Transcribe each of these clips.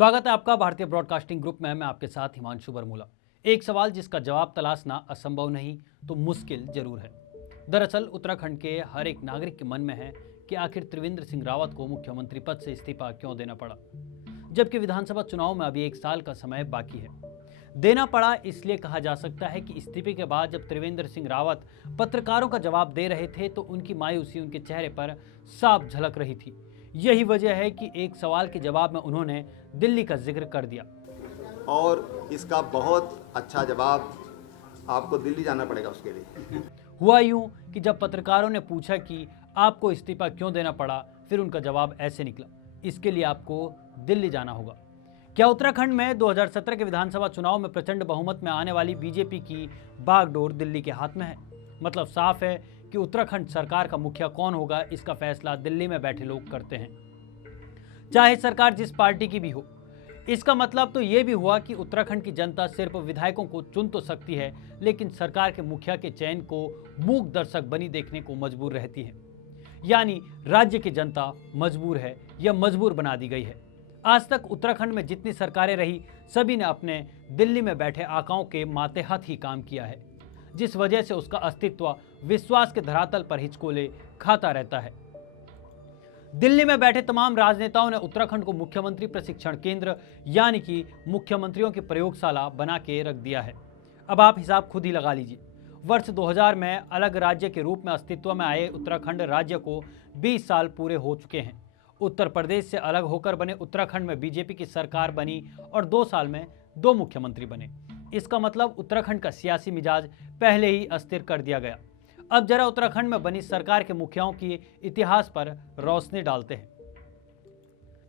स्वागत है आपका भारतीय ब्रॉडकास्टिंग ग्रुप में। मैं आपके साथ हिमांशु बरमूला। एक सवाल जिसका जवाब तलाशना असंभव नहीं तो मुश्किल जरूर है। दरअसल उत्तराखंड के हर एक नागरिक के मन में है कि आखिर त्रिवेंद्र सिंह रावत को मुख्यमंत्री पद से इस्तीफा क्यों देना पड़ा, जबकि विधानसभा चुनाव में अभी 1 साल का समय बाकी है। देना पड़ा इसलिए कहा जा सकता है कि इस्तीफे के बाद जब त्रिवेंद्र सिंह रावत पत्रकारों का जवाब दे रहे थे तो उनकी मायूसी उनके चेहरे पर साफ झलक रही थी। यही वजह है कि एक सवाल के जवाब में उन्होंने दिल्ली का जिक्र कर दिया और इसका बहुत अच्छा जवाब आपको दिल्ली जाना पड़ेगा उसके लिए। हुआ यूं कि जब पत्रकारों ने पूछा कि आपको इस्तीफा क्यों देना पड़ा, फिर उनका जवाब ऐसे निकला, इसके लिए आपको दिल्ली जाना होगा। क्या उत्तराखंड में 2017 के विधानसभा चुनाव में प्रचंड बहुमत में आने वाली बीजेपी की बागडोर दिल्ली के हाथ में है? मतलब साफ है कि उत्तराखंड सरकार का मुखिया कौन होगा, इसका फैसला दिल्ली में बैठे लोग करते हैं, चाहे सरकार जिस पार्टी की भी हो। इसका मतलब तो ये भी हुआ कि उत्तराखंड की जनता सिर्फ विधायकों को चुन तो सकती है, लेकिन सरकार के मुखिया के चयन को मूक दर्शक बनी देखने को मजबूर रहती है। यानी राज्य की जनता मजबूर है या मजबूर बना दी गई है। आज तक उत्तराखंड में जितनी सरकारें रही, सभी ने अपने दिल्ली में बैठे आकाओं के मातेहत ही काम किया है, जिस वजह से उसका अस्तित्व विश्वास के धरातल पर हिचकोले खाता रहता है। दिल्ली में बैठे तमाम राजनेताओं ने उत्तराखंड को मुख्यमंत्री प्रशिक्षण केंद्र यानी कि मुख्यमंत्रियों की प्रयोगशाला बना के रख दिया है। अब आप हिसाब खुद ही लगा लीजिए। वर्ष 2000 में अलग राज्य के रूप में अस्तित्व में आए उत्तराखंड राज्य को 20 साल पूरे हो चुके हैं। उत्तर प्रदेश से अलग होकर बने उत्तराखंड में बीजेपी की सरकार बनी और 2 साल में 2 मुख्यमंत्री बने। इसका मतलब उत्तराखंड का सियासी मिजाज पहले ही अस्थिर कर दिया गया। अब जरा उत्तराखंड में बनी सरकार के मुखियाओं की इतिहास पर रोशनी डालते हैं।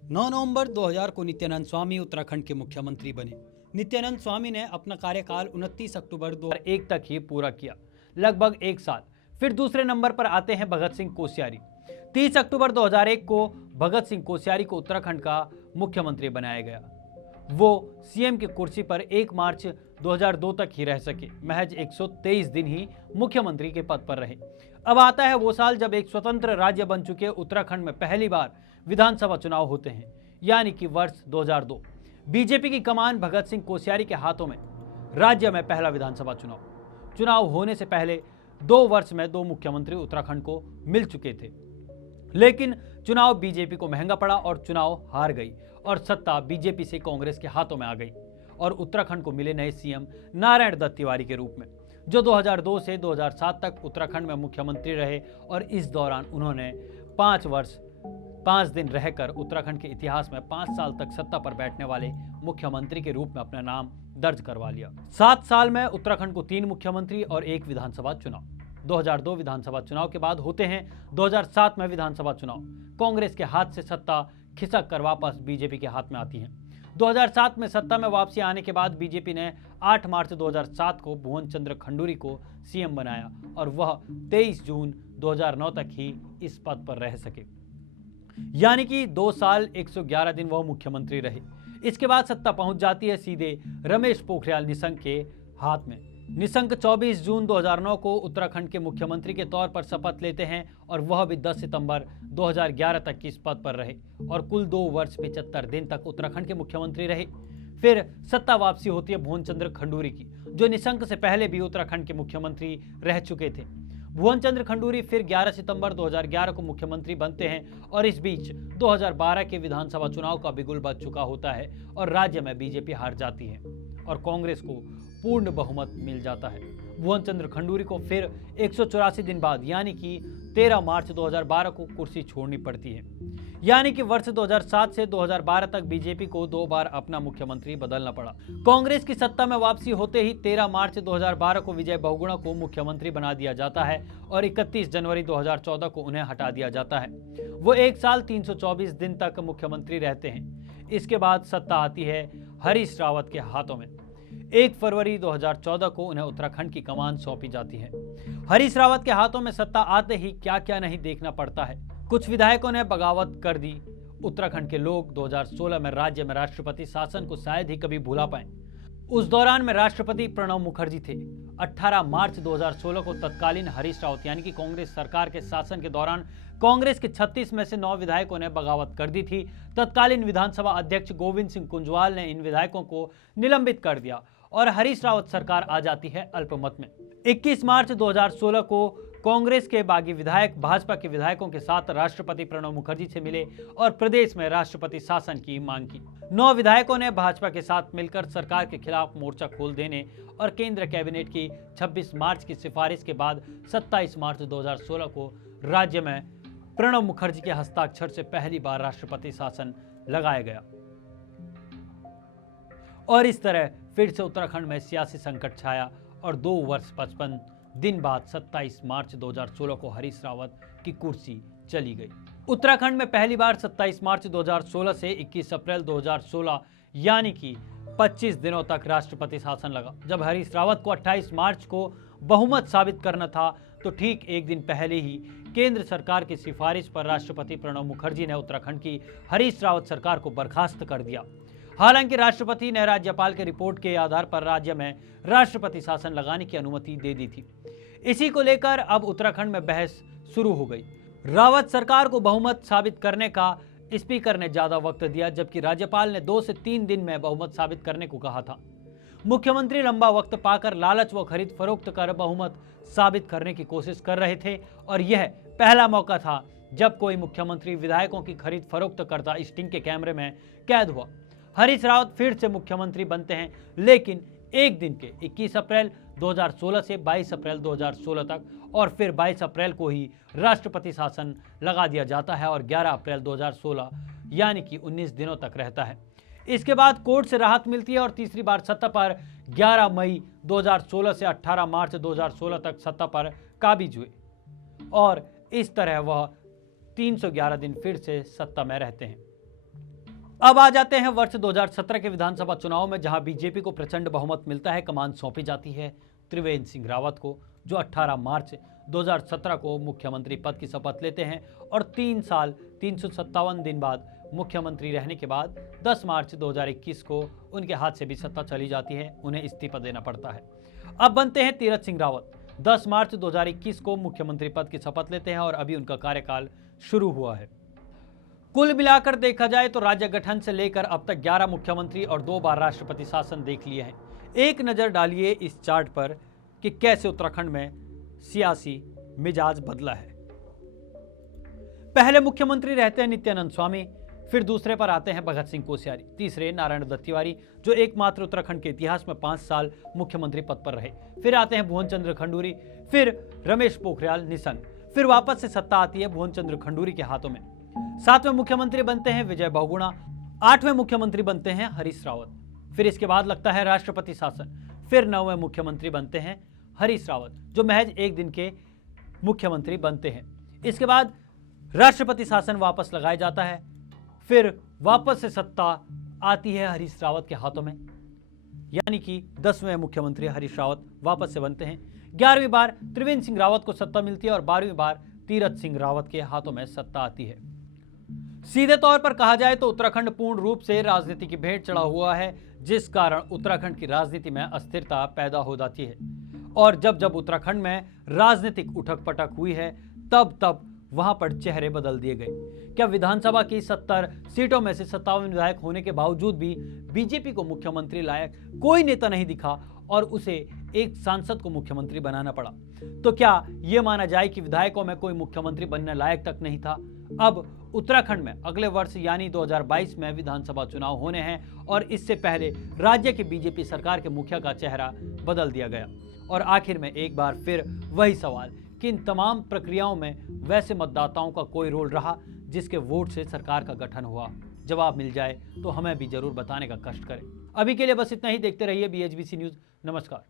9 नवंबर 2000 को नित्यानंद स्वामी उत्तराखंड के मुख्यमंत्री बने। नित्यानंद स्वामी ने अपना कार्यकाल 29 अक्टूबर 2001 तक ही पूरा किया, लगभग 1 साल। फिर दूसरे नंबर पर आते हैं भगत सिंह कोश्यारी। 30 अक्टूबर 2001 को भगत सिंह कोश्यारी को उत्तराखंड का मुख्यमंत्री बनाया गया। वो सीएम की कुर्सी पर 1 मार्च 2002 तक ही रह सके, महज 123 दिन ही मुख्यमंत्री के पद पर रहे। अब आता है वो साल जब एक स्वतंत्र राज्य बन चुके उत्तराखंड में पहली बार विधानसभा चुनाव होते हैं, यानी कि वर्ष 2002। बीजेपी की कमान भगत सिंह कोश्यारी के हाथों में राज्य में पहला विधानसभा चुनाव होने से पहले 2 वर्ष में 2 मुख्यमंत्री उत्तराखंड को मिल चुके थे, लेकिन चुनाव बीजेपी को महंगा पड़ा और चुनाव हार गई और सत्ता बीजेपी से कांग्रेस के हाथों में आ गई और उत्तराखंड को मिले नए सीएम नारायण दत्त तिवारी के रूप में, जो 2002 से 2007 तक उत्तराखंड में मुख्यमंत्री रहे और इस दौरान उन्होंने 5 वर्ष 5 दिन रहकर उत्तराखंड के इतिहास में 5 साल तक सत्ता पर बैठने वाले मुख्यमंत्री के रूप में अपना नाम दर्ज करवा लिया। 7 साल में उत्तराखंड को 3 मुख्यमंत्री और 1 विधानसभा चुनाव। 2002 विधानसभा चुनाव के बाद होते हैं 2007 में विधानसभा चुनाव। कांग्रेस के हाथ से सत्ता खिसक कर वापस बीजेपी के हाथ में आती है। 2007 में सत्ता में वापसी आने के बाद बीजेपी ने 8 मार्च 2007 को भुवन चंद्र खंडूरी को सीएम बनाया और वह 23 जून 2009 तक ही इस पद पर रह सके, यानी कि 2 साल 111 दिन वह मुख्यमंत्री रहे। इसके बाद सत्ता पहुंच जाती है सीधे रमेश पोखरियाल निशंक के हाथ में। निशंक 24 जून 2009 को उत्तराखंड के मुख्यमंत्री के तौर पर शपथ लेते हैं और वह भी 10 सितंबर 2011 तक इस पद पर रहे और कुल 2 वर्ष 75 दिन तक उत्तराखंड के मुख्यमंत्री रहे। फिर सत्ता वापसी होती है भुवन चंद्र खंडूरी की, जो निशंक से पहले भी उत्तराखंड के मुख्यमंत्री रह चुके थे। भुवन चंद्र खंडूरी फिर 11 सितंबर 2011 को मुख्यमंत्री बनते हैं और इस बीच 2012 के विधानसभा चुनाव का बिगुल बज चुका होता है और राज्य में बीजेपी हार जाती है और कांग्रेस को पूर्ण बहुमत मिल जाता है। भुवन चंद्र खंडूरी को फिर 184 दिन बाद यानी कि 13 मार्च 2012 को कुर्सी छोड़नी पड़ती है, यानी कि वर्ष 2007 से 2012 तक बीजेपी को 2 बार अपना मुख्यमंत्री बदलना पड़ा। कांग्रेस की सत्ता में वापसी होते ही 13 मार्च 2012 को विजय बहुगुणा को मुख्यमंत्री बना दिया जाता है और 31 जनवरी 2014 को उन्हें हटा दिया जाता है। वो 1 साल 324 दिन तक मुख्यमंत्री रहते हैं। इसके बाद सत्ता आती है हरीश रावत के हाथों में। 1 फरवरी 2014 को उन्हें उत्तराखंड की कमान सौंपी जाती है। हरीश रावत के हाथों में सत्ता आते ही क्या क्या नहीं देखना पड़ता है। कुछ विधायकों ने बगावत कर दी। उत्तराखंड के लोग 2016 में राज्य में राष्ट्रपति शासन को शायद ही कभी भुला पाए। उस दौरान में राष्ट्रपति प्रणब मुखर्जी थे। 18 मार्च 2016 को तत्कालीन हरीश रावत यानी कि कांग्रेस सरकार के शासन के दौरान कांग्रेस के 36 में से 9 विधायकों ने बगावत कर दी थी। तत्कालीन विधानसभा अध्यक्ष गोविंद सिंह कुंजवाल ने इन विधायकों को निलंबित कर दिया और हरीश रावत सरकार आ जाती है अल्पमत में। 21 मार्च 2016 को कांग्रेस के बागी विधायक भाजपा के विधायकों के साथ राष्ट्रपति प्रणब मुखर्जी से मिले और प्रदेश में राष्ट्रपति शासन की मांग की। 9 विधायकों ने भाजपा के साथ मिलकर सरकार के खिलाफ मोर्चा खोल देने और केंद्र कैबिनेट की 26 मार्च की सिफारिश के बाद 27 मार्च 2016 को राज्य में प्रणब मुखर्जी के हस्ताक्षर से पहली बार राष्ट्रपति शासन लगाया गया और इस तरह फिर से उत्तराखंड में सियासी संकट छाया और 2 वर्ष 55 दिन बाद 27 मार्च 2016 को हरीश रावत की कुर्सी चली गई। उत्तराखंड में पहली बार 27 मार्च 2016 से 21 अप्रैल 2016 यानी कि 25 दिनों तक राष्ट्रपति शासन लगा। जब हरीश रावत को 28 मार्च को बहुमत साबित करना था तो ठीक एक दिन पहले ही केंद्र सरकार की सिफारिश पर राष्ट्रपति प्रणब मुखर्जी ने उत्तराखंड की हरीश रावत सरकार को बर्खास्त कर दिया। हालांकि राष्ट्रपति ने राज्यपाल के रिपोर्ट के आधार पर राज्य में राष्ट्रपति शासन लगाने की अनुमति दे दी थी। इसी को लेकर अब उत्तराखंड में बहस शुरू हो गई। रावत सरकार को बहुमत साबित करने का स्पीकर ने ज्यादा वक्त दिया, जबकि राज्यपाल ने 2 से 3 दिन में बहुमत साबित करने को कहा था। मुख्यमंत्री लंबा वक्त पाकर लालच व खरीद फरोख्त कर बहुमत साबित करने की कोशिश कर रहे थे और यह पहला मौका था जब कोई मुख्यमंत्री विधायकों की खरीद फरोख्त करता स्टिंग के कैमरे में कैद हुआ। हरीश रावत फिर से मुख्यमंत्री बनते हैं, लेकिन एक दिन के 21 अप्रैल 2016 से 22 अप्रैल 2016 तक और फिर 22 अप्रैल को ही राष्ट्रपति शासन लगा दिया जाता है और 11 अप्रैल 2016 यानी कि 19 दिनों तक रहता है। इसके बाद कोर्ट से राहत मिलती है और तीसरी बार सत्ता पर 11 मई 2016 से 18 मार्च 2016 तक सत्ता पर काबिज हुए और इस तरह वह 311 दिन फिर से सत्ता में रहते हैं। अब आ जाते हैं वर्ष 2017 के विधानसभा चुनाव में, जहां बीजेपी को प्रचंड बहुमत मिलता है। कमान सौंपी जाती है त्रिवेंद्र सिंह रावत को, जो 18 मार्च 2017 को मुख्यमंत्री पद की शपथ लेते हैं और 3 साल 357 दिन बाद मुख्यमंत्री रहने के बाद 10 मार्च 2021 को उनके हाथ से भी सत्ता चली जाती है, उन्हें इस्तीफा देना पड़ता है। अब बनते हैं तीरथ सिंह रावत। 10 मार्च 2021 को मुख्यमंत्री पद की शपथ लेते हैं और अभी उनका कार्यकाल शुरू हुआ है। कुल मिलाकर देखा जाए तो राज्य गठन से लेकर अब तक 11 मुख्यमंत्री और 2 बार राष्ट्रपति शासन देख लिए हैं। एक नज़र डालिए इस चार्ट पर कि कैसे उत्तराखंड में सियासी मिजाज बदला है। पहले मुख्यमंत्री रहते हैं नित्यानंद स्वामी, फिर दूसरे पर आते हैं भगत सिंह कोश्यारी, तीसरे नारायण दत्त तिवारी जो एकमात्र उत्तराखंड के इतिहास में 5 साल मुख्यमंत्री पद पर रहे, फिर आते हैं भुवन चंद्र खंडूरी, फिर रमेश पोखरियाल निशंक, फिर वापस से सत्ता आती है भुवन चंद्र खंडूरी के हाथों में। 7वें मुख्यमंत्री बनते हैं विजय बहुगुणा, 8वें मुख्यमंत्री बनते हैं हरीश रावत, फिर इसके बाद लगता है राष्ट्रपति शासन, फिर 9वें मुख्यमंत्री बनते हैं हरीश रावत जो महज एक दिन के मुख्यमंत्री बनते हैं। इसके बाद राष्ट्रपति शासन वापस लगाया जाता है, फिर वापस से सत्ता आती है हरीश रावत के हाथों में, यानी कि 10वें मुख्यमंत्री हरीश रावत वापस से बनते हैं। 11वीं बार त्रिवेंद्र सिंह रावत को सत्ता मिलती है और 12वीं बार तीरथ सिंह रावत के हाथों में सत्ता आती है। सीधे तौर पर कहा जाए तो उत्तराखंड पूर्ण रूप से राजनीति की भेंट चढ़ा हुआ है, जिस कारण उत्तराखंड की राजनीति में अस्थिरता पैदा हो जाती है और जब जब उत्तराखंड में राजनीतिक उठक पटक हुई है तब तब वहां पर चेहरे बदल दिए गए। क्या विधानसभा की 70 सीटों में से 57 विधायक होने के बावजूद भी बीजेपी को मुख्यमंत्री लायक कोई नेता नहीं दिखा और उसे एक सांसद को मुख्यमंत्री बनाना पड़ा? तो क्या यह माना जाए कि विधायकों में कोई मुख्यमंत्री बनने लायक तक नहीं था? अब उत्तराखंड में अगले वर्ष यानी 2022 में विधानसभा चुनाव होने हैं और इससे पहले राज्य की बीजेपी सरकार के मुखिया का चेहरा बदल दिया गया और आखिर में एक बार फिर वही सवाल कि इन तमाम प्रक्रियाओं में वैसे मतदाताओं का कोई रोल रहा जिसके वोट से सरकार का गठन हुआ? जवाब मिल जाए तो हमें भी जरूर बताने का कष्ट करें। अभी के लिए बस इतना ही। देखते रहिए BHBC न्यूज। नमस्कार।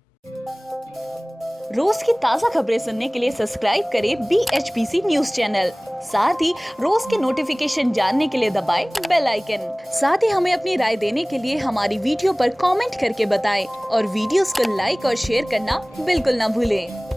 रोज की ताजा खबरें सुनने के लिए सब्सक्राइब करें BHBC न्यूज चैनल। साथ ही रोज के नोटिफिकेशन जानने के लिए दबाएं बेल आइकन। साथ ही हमें अपनी राय देने के लिए हमारी वीडियो पर कमेंट करके बताएं और वीडियोस को लाइक और शेयर करना बिल्कुल ना भूलें।